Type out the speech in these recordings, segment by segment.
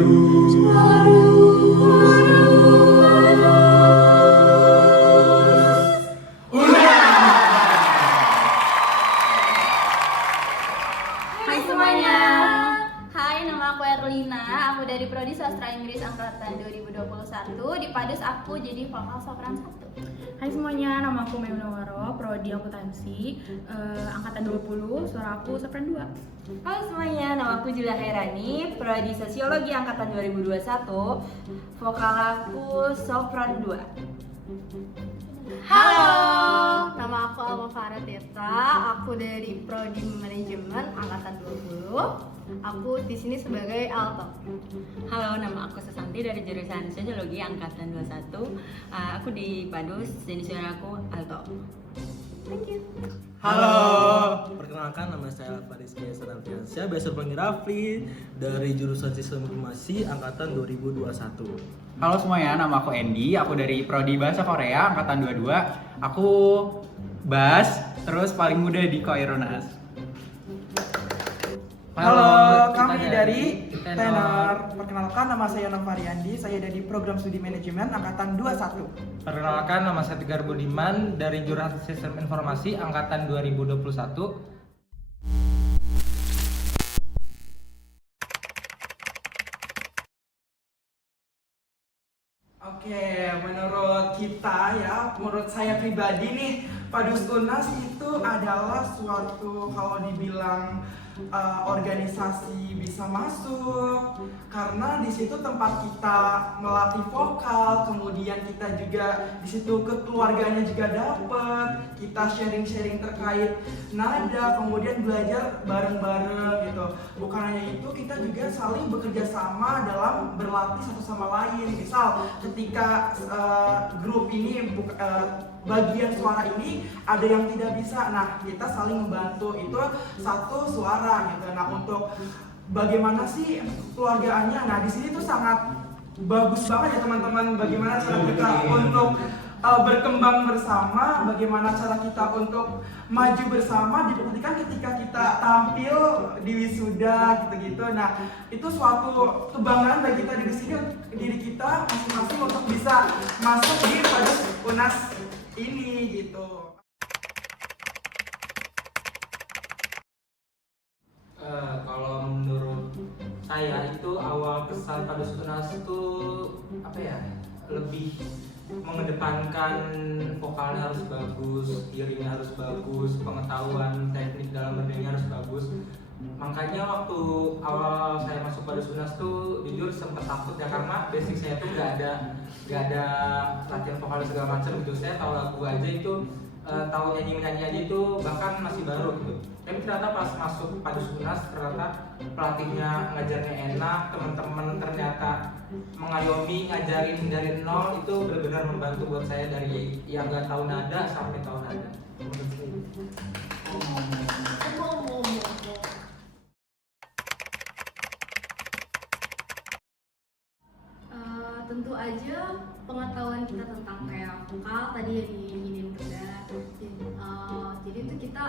Hai semuanya. Hai, nama aku Erlina. Aku dari Prodi Sastra Inggris angkatan 2021. Di Padus aku jadi vokal sopran 1. Hai semuanya, nama aku Maimuna Waro, Prodi Akuntansi, angkatan 20, suara aku sopran 2. Halo semuanya, nama aku Julia Khairani, Prodi Sosiologi angkatan 2021, vokal aku sopran 2. Halo, nama aku Alma Farah Tirta. Aku dari Prodi Manajemen angkatan 20. Aku di sini sebagai alto. Halo, nama aku Susanti dari jurusan Sosiologi angkatan 21. Aku di Padus, jadi suara aku alto. Thank you. Halo, perkenalkan nama saya Fariski Sarafyansyah, biasa dipanggil Rafli dari jurusan Sistem Informasi angkatan 2021. Halo semuanya, nama aku Andy, aku dari Prodi Bahasa Korea angkatan 22. Aku bass, terus paling muda di Koironas. Halo, kami dari Tenor. Perkenalkan, nama saya Novariandi, saya dari Program Studi Manajemen angkatan 21. Perkenalkan, nama saya Tegar Budiman dari jurusan Sistem Informasi angkatan 2021. Oke, menurut kita ya, menurut saya pribadi nih, Padus Unas itu adalah suatu kalau dibilang organisasi bisa masuk karena di situ tempat kita melatih vokal, kemudian kita juga di situ keluarganya juga dapet, kita sharing-sharing terkait nada, kemudian belajar bareng-bareng gitu. Bukan hanya itu, kita juga saling bekerja sama dalam berlatih satu sama lain. Misal ketika grup ini bagian suara ini ada yang tidak bisa, nah kita saling membantu, itu satu suara gitu. Nah, untuk bagaimana sih keluargaannya, nah di sini tuh sangat bagus banget ya teman-teman, bagaimana cara kita untuk berkembang bersama, bagaimana cara kita untuk maju bersama, dibuktikan ketika kita tampil di wisuda gitu-gitu. Nah, itu suatu kebanggaan bagi kita di sini, diri kita masing-masing untuk bisa masuk di Padus Unas ini gitu. Kalau menurut saya itu awal kesan Padus Unas itu apa ya, lebih mengedepankan vokalnya harus bagus, hearingnya harus bagus, pengetahuan teknik dalam bernyanyi harus bagus. Makanya waktu awal saya masuk Padus Unas tuh jujur sempet takut ya, karena basic saya tuh nggak ada latihan vokal segala macam gitu. Saya tahu lagu aja itu, tahu nyanyi aja itu bahkan masih baru gitu. Tapi ternyata pas masuk Padus Unas, ternyata pelatihnya ngajarnya enak, teman-teman ternyata mengayomi, ngajarin dari nol, itu benar-benar membantu buat saya dari yang nggak tahu nada sampai tahu nada. Tentu aja pengetahuan kita tentang kayak vokal tadi yang diinginin Bunda. Jadi tuh kita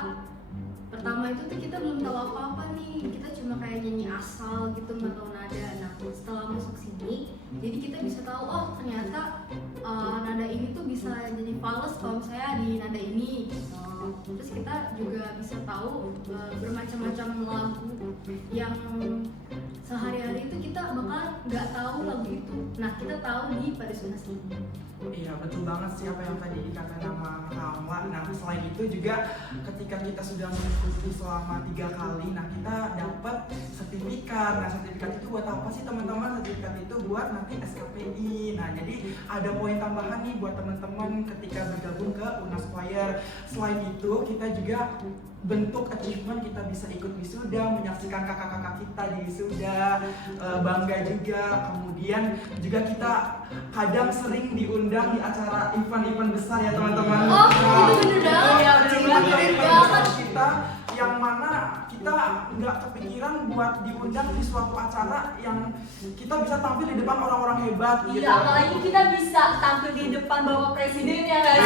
pertama itu tuh kita belum tahu apa-apa nih, kita cuma kayak nyanyi asal gitu, nggak tahu nada. Nah, setelah masuk sini, jadi kita bisa tahu, oh ternyata nada ini tuh bisa jadi fals kalau misalnya di nada ini gitu. Terus kita juga bisa tahu bermacam-macam lagu yang sehari-hari itu kita bakal nggak tahu lagu itu. Nah, kita tahu di Padus Unas ini. Iya, betul banget sih apa yang tadi dikatakan nama Kamla. Nah, selain itu juga ketika kita sudah mengikuti selama 3 kali, nah kita dapat sertifikat. Nah, sertifikat itu buat apa sih teman-teman? Sertifikat itu buat nanti SKPI. Nah, jadi ada poin tambahan nih buat teman-teman ketika bergabung ke Unas Choir. Selain itu, kita juga bentuk achievement, kita bisa ikut wisuda, menyaksikan kakak-kakak kita di wisuda, bangga juga. Kemudian juga kita kadang sering diundang di acara event-event besar ya teman-teman. Oh, itu bener banget. Kita yang mana kita nggak kepikiran buat diundang di suatu acara yang kita bisa tampil di depan orang-orang hebat. Iya, gitu. apalagi kita bisa tampil di depan bapak presiden ya kan?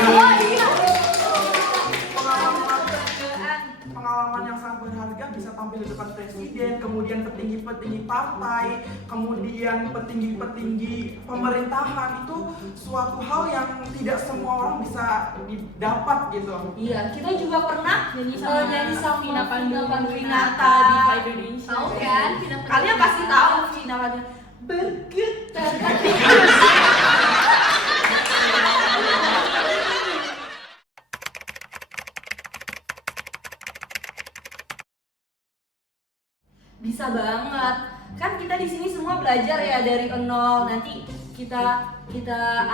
Pengalaman yang sangat berharga mereka bisa tampil di depan presiden, kemudian petinggi-petinggi partai, kemudian petinggi-petinggi pemerintahan. Itu suatu hal yang tidak semua orang bisa didapat gitu. Iya, kita juga pernah nyanyi sama Vina Panduwinata di Fly Indonesia. Tahu kan? Vina Panduwinata. Kalian pasti tahu Vina Panduwinata. Bergetar hati. Bisa banget. Kan kita di sini semua belajar ya dari nol. Nanti kita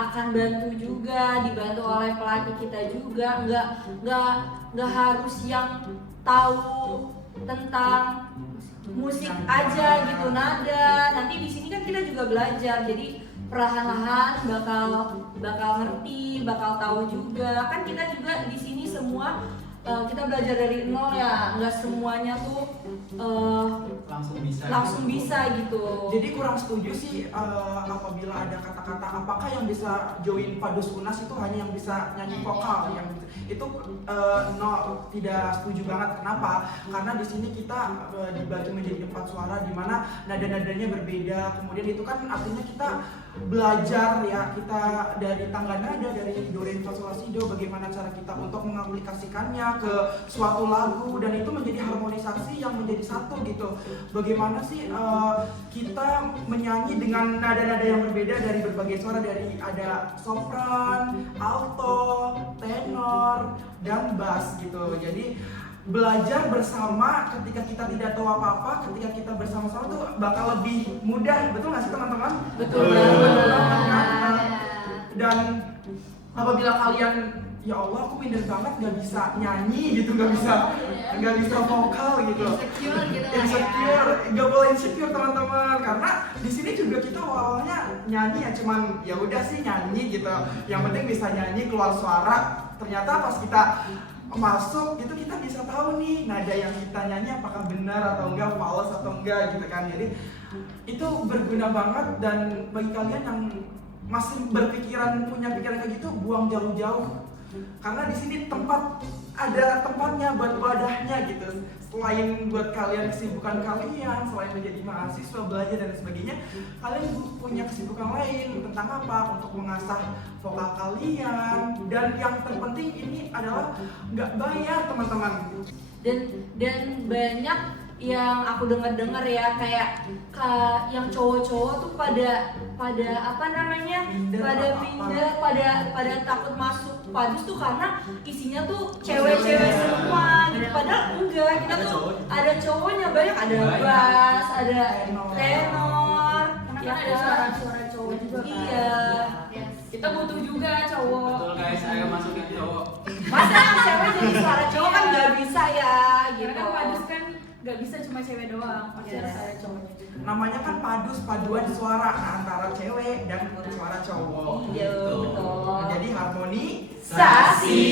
akan bantu juga, dibantu oleh pelatih kita juga. Nggak harus yang tahu tentang musik aja gitu, nada. Nanti di sini kan kita juga belajar. Jadi perlahan-lahan bakal ngerti, bakal tahu juga. Kan kita juga di sini semua kita belajar dari nol ya, nggak semuanya tuh langsung bisa gitu. Jadi kurang setuju sih apabila ada kata-kata apakah yang bisa join Padus Unas itu hanya yang bisa nyanyi vokal, yang itu no, tidak setuju banget. Kenapa? Karena di sini kita dibagi menjadi 4 suara di mana nada-nadanya berbeda. Kemudian itu kan artinya kita belajar ya, kita dari tangga nada, dari do re mi fa sol la si do, bagaimana cara kita untuk mengaplikasikannya ke suatu lagu, dan itu menjadi harmonisasi yang menjadi satu gitu. Bagaimana sih kita menyanyi dengan nada-nada yang berbeda dari berbagai suara, dari ada sopran, alto, tenor, dan bass gitu. Jadi belajar bersama ketika kita tidak tahu apa-apa, ketika kita bersama-sama tuh bakal lebih mudah, betul nggak sih teman-teman? Betul banget. Dan apabila kalian ya Allah aku minder banget nggak bisa nyanyi gitu, nggak bisa vokal gitu, Insecure gitu lah ya. insecure, nggak boleh insecure teman-teman, karena di sini juga kita awalnya nyanyi ya cuman ya udah sih nyanyi gitu, yang penting bisa nyanyi keluar suara. Ternyata pas kita masuk itu kita bisa tahu nih nada yang kita nyanyi apakah benar atau enggak, fals atau enggak gitu kan. Jadi itu berguna banget, dan bagi kalian yang masih punya pikiran kayak gitu, buang jauh-jauh, karena di sini ada tempatnya buat wadahnya gitu. Selain buat kalian kesibukan kalian, selain menjadi mahasiswa, belajar dan sebagainya, kalian punya kesibukan lain tentang apa? Untuk mengasah vokal kalian, dan yang terpenting ini adalah nggak bayar teman-teman. Dan banyak yang aku dengar ya, kayak yang cowok-cowok tuh pada apa namanya, pada takut masuk Padus tuh karena isinya tuh cewek-cewek semua gitu. Padahal enggak, kita tuh ada cowoknya banyak, ada bass, ada tenor, Karena kan ada suara-suara cowok juga kan. Iya. Kita butuh juga cowok. Betul guys, ayo masukin cowok. Masa yang cewek jadi suara cowok kan nggak bisa ya gitu. Karena kan Padus kan nggak bisa cuma cewek doang, pasti harus ada cowoknya juga. Namanya kan Padus, paduan suara antara cewek dan suara cowok. Iya, Gitu. betul. Menjadi harmonisasi. Sasi.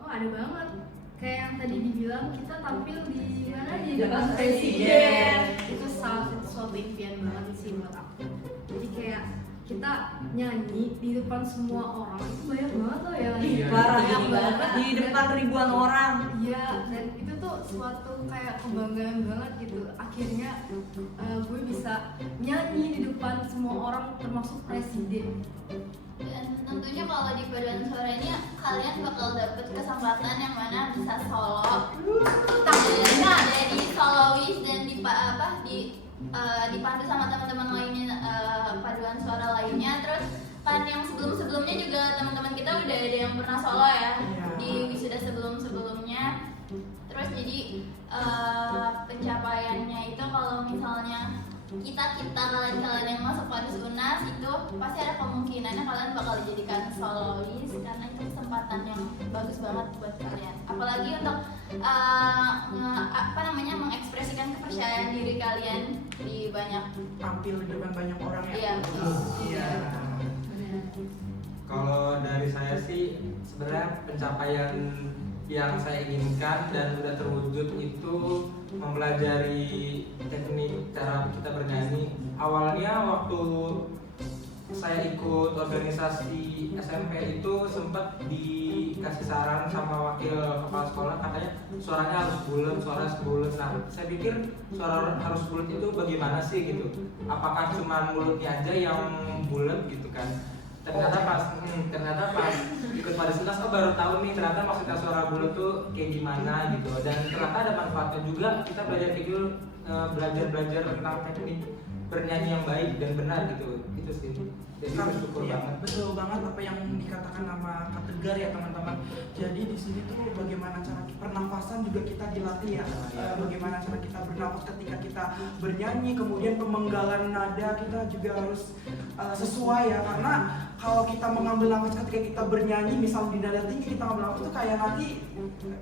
Oh ada banget. Kayak yang tadi dibilang kita tampil di mana, di Depan depan presiden. presiden. Itu suatu impian banget sih buat aku. Jadi kayak kita nyanyi di depan semua orang itu banyak banget loh ya. Iya. Parah Banyak banget di depan ribuan orang. Iya, dan itu tuh suatu kayak kebanggaan banget gitu. Akhirnya gue bisa nyanyi di depan semua orang termasuk presiden. Dan tentunya kalau di paduan suara ini kalian bakal dapet kesempatan yang mana bisa solo. Tangganya ada di solois dan dipandu sama teman-teman lainnya, paduan suara lainnya. Terus kan yang sebelumnya juga teman-teman kita udah ada yang pernah solo ya di wisuda sebelumnya. Terus jadi pencapaiannya itu kalau misalnya kita kalian yang masuk Padus Unas itu pasti ada kemungkinannya kalian bakal dijadikan solois, karena itu kesempatan yang bagus banget buat kalian. Apalagi untuk mengekspresikan kepercayaan diri kalian di banyak Tampil di depan banyak orang ya. Iya. Iya. Kalau dari saya sih sebenarnya pencapaian yang saya inginkan dan sudah terwujud itu mempelajari teknik cara kita bernyanyi. Awalnya waktu saya ikut organisasi SMP itu sempat dikasih saran sama wakil kepala sekolah, katanya suaranya harus bulat, suara bulat. Nah, saya pikir suara harus bulat itu bagaimana sih gitu? Apakah cuma mulutnya aja yang bulat gitu kan? Ternyata pas ikut pada Unas baru tahu nih ternyata maksudnya suara bulat tuh kayak gimana gitu. Dan ternyata ada manfaatnya juga, kita belajar kayak gitu, belajar tentang teknik bernyanyi yang baik dan benar gitu. Itu sih. Jadi bersyukur Iya, banget. betul banget apa yang dikatakan sama Kak Tegar ya teman-teman. Jadi di sini tuh bagaimana cara pernafasan juga kita dilatih ya. Bagaimana cara kita bernafas ketika kita bernyanyi, kemudian pemenggalan nada kita juga harus sesuai ya, karena kalau kita mengambil nafas ketika kita bernyanyi, misal di nada tinggi kita ngambil nafas itu kayak nanti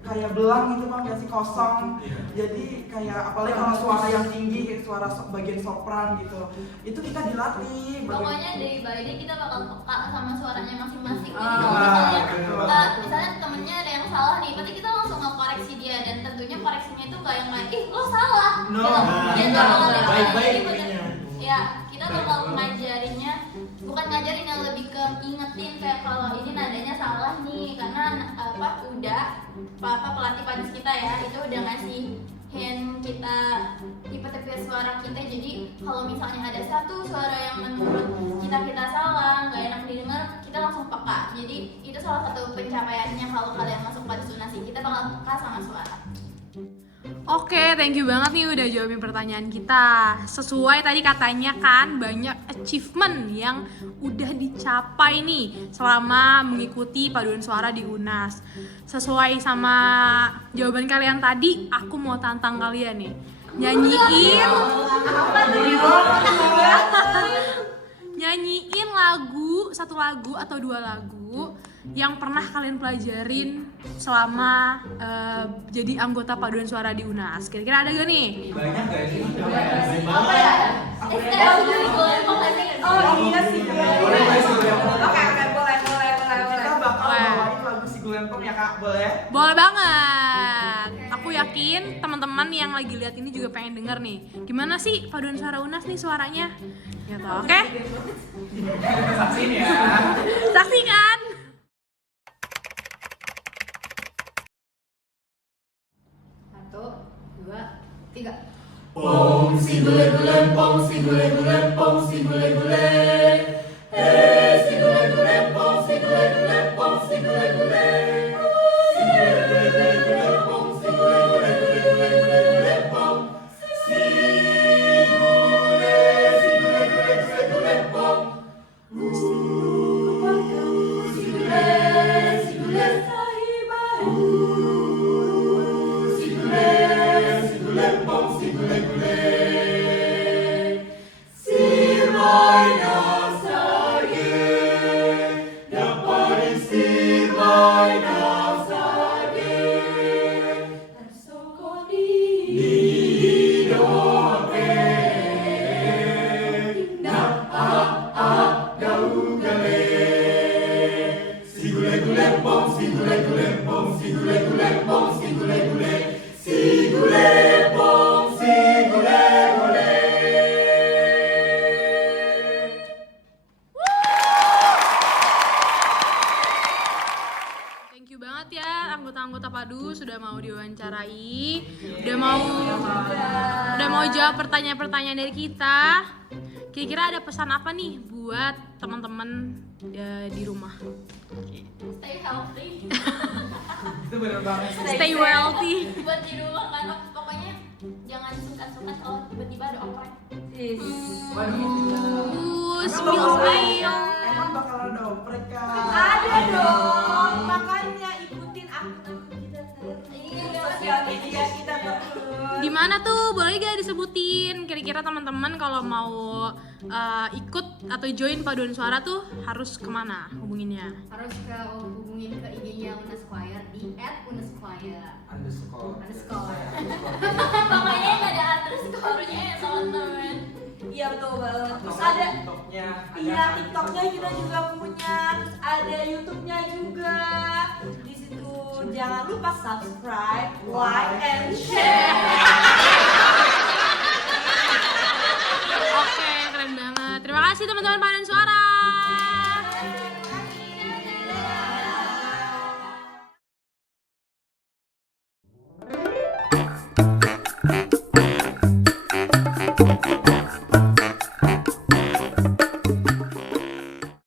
kayak belang gitu bang, kayak kosong. Jadi kayak apalagi kalau suara yang tinggi, kayak suara bagian sopran gitu, itu kita dilatih. Pokoknya dari bayi kita bakal peka sama suaranya masing-masing. Jadi Ah, kalau misalnya, bener banget. misalnya temennya ada yang salah nih, berarti kita langsung ngekoreksi dia, dan tentunya koreksinya itu gak yang kayak, ih lo salah. No, Gitu. Dia nah, gak bakal yang kayak baik-baik gitu. intinya. Ya, kita bakal ngajarinnya, bukan ngajarin yang lebih ke ingetin kayak kalau ini nadanya salah nih, karena udah pelatih padus kita ya itu udah ngasih hand kita tipe-tipe suara kita. Jadi kalau misalnya ada satu suara yang menurut kita salah, nggak enak didengar, kita langsung peka. Jadi itu salah satu pencapaiannya kalau kalian masuk padus unasi, kita bakal peka sama suara. Oke, thank you banget nih udah jawabin pertanyaan kita. Sesuai tadi katanya kan banyak achievement yang udah dicapai nih selama mengikuti paduan suara di UNAS. Sesuai sama jawaban kalian tadi, aku mau tantang kalian nih. Nyanyiin nyanyiin lagu, satu lagu atau dua lagu yang pernah kalian pelajarin selama jadi anggota paduan suara di UNAS. Kira-kira ada gak nih? Banyak gak sih? Apa ya? Oh iya sih. Boleh, boleh. Oke, boleh. Kita bakal Boleh. bawain lagu si Gulempong ya kak, boleh? Boleh banget. Aku yakin teman-teman yang lagi lihat ini juga pengen denger nih. Gimana sih paduan suara UNAS nih suaranya? Gitu, oke? Saksiin ya. Saksikan. Satu, dua, tiga. Pong si gule gule, pong si gule gule, pong si gule gule. Si gule gule, pong si gule gule, pong si gule gule. Si gule gule gule gule, pong si gule gule gule gule gule gule, pong. Si gule gule gule pong. Si gule pong si gule gule. Sirmajna sarge, daparin sirmajna sarge. Ni dope, na dau gale. Si gule gule pong, si gule gule pong, si gule gule pong, si gule gule. Si gule pong, si gule gule. Thank you banget ya anggota-anggota Padu sudah mau diwawancarai, udah mau jawab pertanyaan-pertanyaan dari kita. Kira-kira ada pesan apa nih buat teman-teman di rumah? Stay healthy. Itu bener banget sih. Stay wealthy. Buat di rumah kan, pokoknya jangan suka-suka kalau tiba-tiba ada oprek. Spill. Emang bakal ada oprek kak? Ada dong, makanya ikutin akun kita terus. Sosial media kita terus. Di mana tuh? Boleh gak disebutin? Kira-kira teman-teman kalau mau ikut atau join paduan suara tuh harus kemana hubunginnya? Harus hubungin ke IG-nya UNAS Choir di @unaschoir. Underscore. Pokoknya nggak ada underscore-nya ya teman-teman. Iya betul banget. Terus ada TikToknya. iya TikToknya kita juga punya, terus ada YouTube-nya juga di situ. Jangan lupa subscribe, like, and share.